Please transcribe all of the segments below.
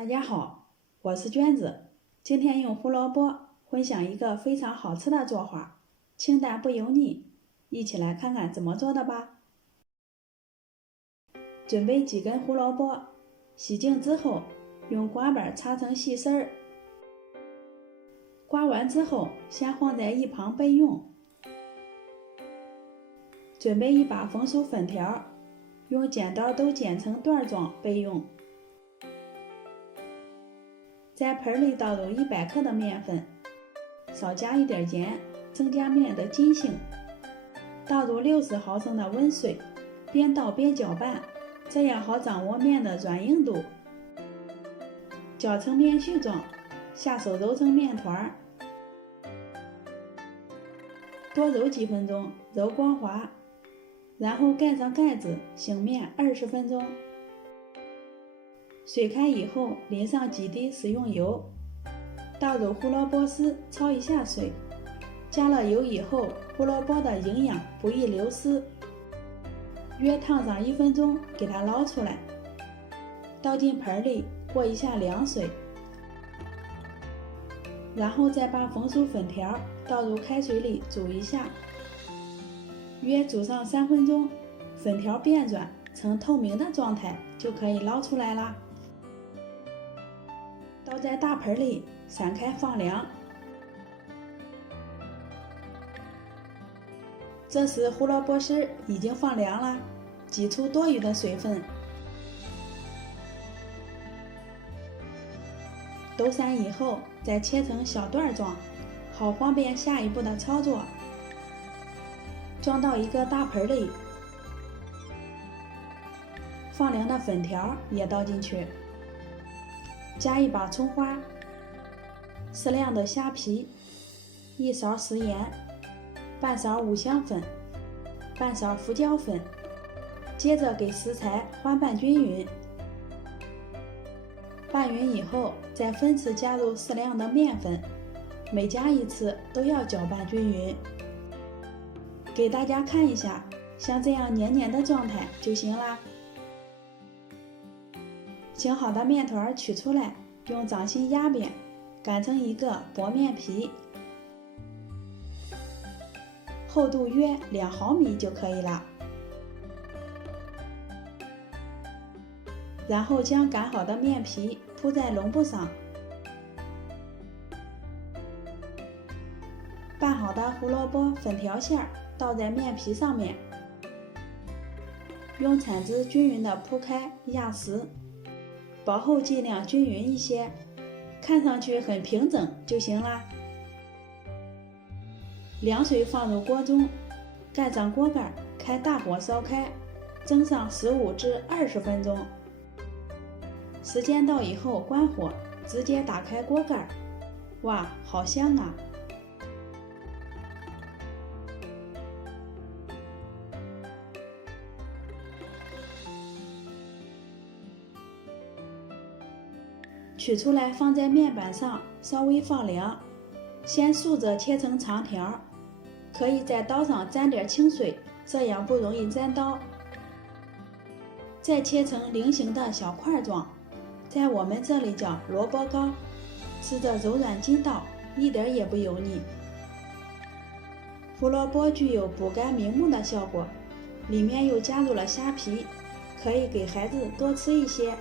大家好，我是娟子，今天用胡萝卜分享一个非常好吃的做法，清淡不油腻，一起来看看怎么做的吧。准备几根胡萝卜，洗净之后用刮板擦成细丝儿，刮完之后先放在一旁备用。准备一把红薯粉条，用剪刀都剪成段状备用。在盆里倒入100克的面粉，少加一点盐，增加面的筋性。倒入60毫升的温水，边倒边搅拌，这样好掌握面的软硬度。搅成面絮状，下手揉成面团，多揉几分钟，揉光滑，然后盖上盖子，醒面20分钟。水开以后，淋上几滴食用油，倒入胡萝卜丝，焯一下水。加了油以后，胡萝卜的营养不易流失。约烫上1分钟，给它捞出来，倒进盆里，过一下凉水，然后再把红薯粉条倒入开水里煮一下，约煮上3分钟，粉条变软呈透明的状态，就可以捞出来啦。倒在大盆里，散开放凉。这时胡萝卜丝已经放凉了，挤出多余的水分，抖散以后再切成小段状，好方便下一步的操作。装到一个大盆里，放凉的粉条也倒进去，加一把葱花，适量的虾皮，1勺食盐，半勺五香粉，半勺胡椒粉。接着给食材翻拌均匀，拌匀以后再分次加入适量的面粉，每加一次都要搅拌均匀。给大家看一下，像这样黏黏的状态就行啦。醒好的面团取出来，用掌心压扁，擀成一个薄面皮，厚度约2毫米就可以了。然后将擀好的面皮铺在笼布上，拌好的胡萝卜粉条馅倒在面皮上面，用铲子均匀的铺开压实，薄厚尽量均匀一些，看上去很平整就行啦。凉水放入锅中，盖上锅盖，开大火烧开，蒸上15至20分钟。时间到以后关火，直接打开锅盖。哇，好香啊！取出来放在面板上，稍微放凉，先竖着切成长条，可以在刀上沾点清水，这样不容易沾刀。再切成菱形的小块状，在我们这里叫萝卜糕，吃着柔软筋道，一点也不油腻。胡萝卜具有补肝明目的效果，里面又加入了虾皮，可以给孩子多吃一些，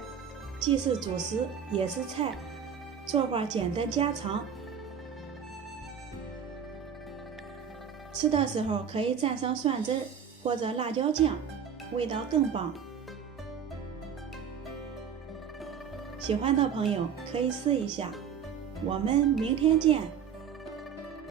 既是主食也是菜，做法简单家常。吃的时候可以蘸上蒜汁或者辣椒酱，味道更棒。喜欢的朋友可以试一下，我们明天见。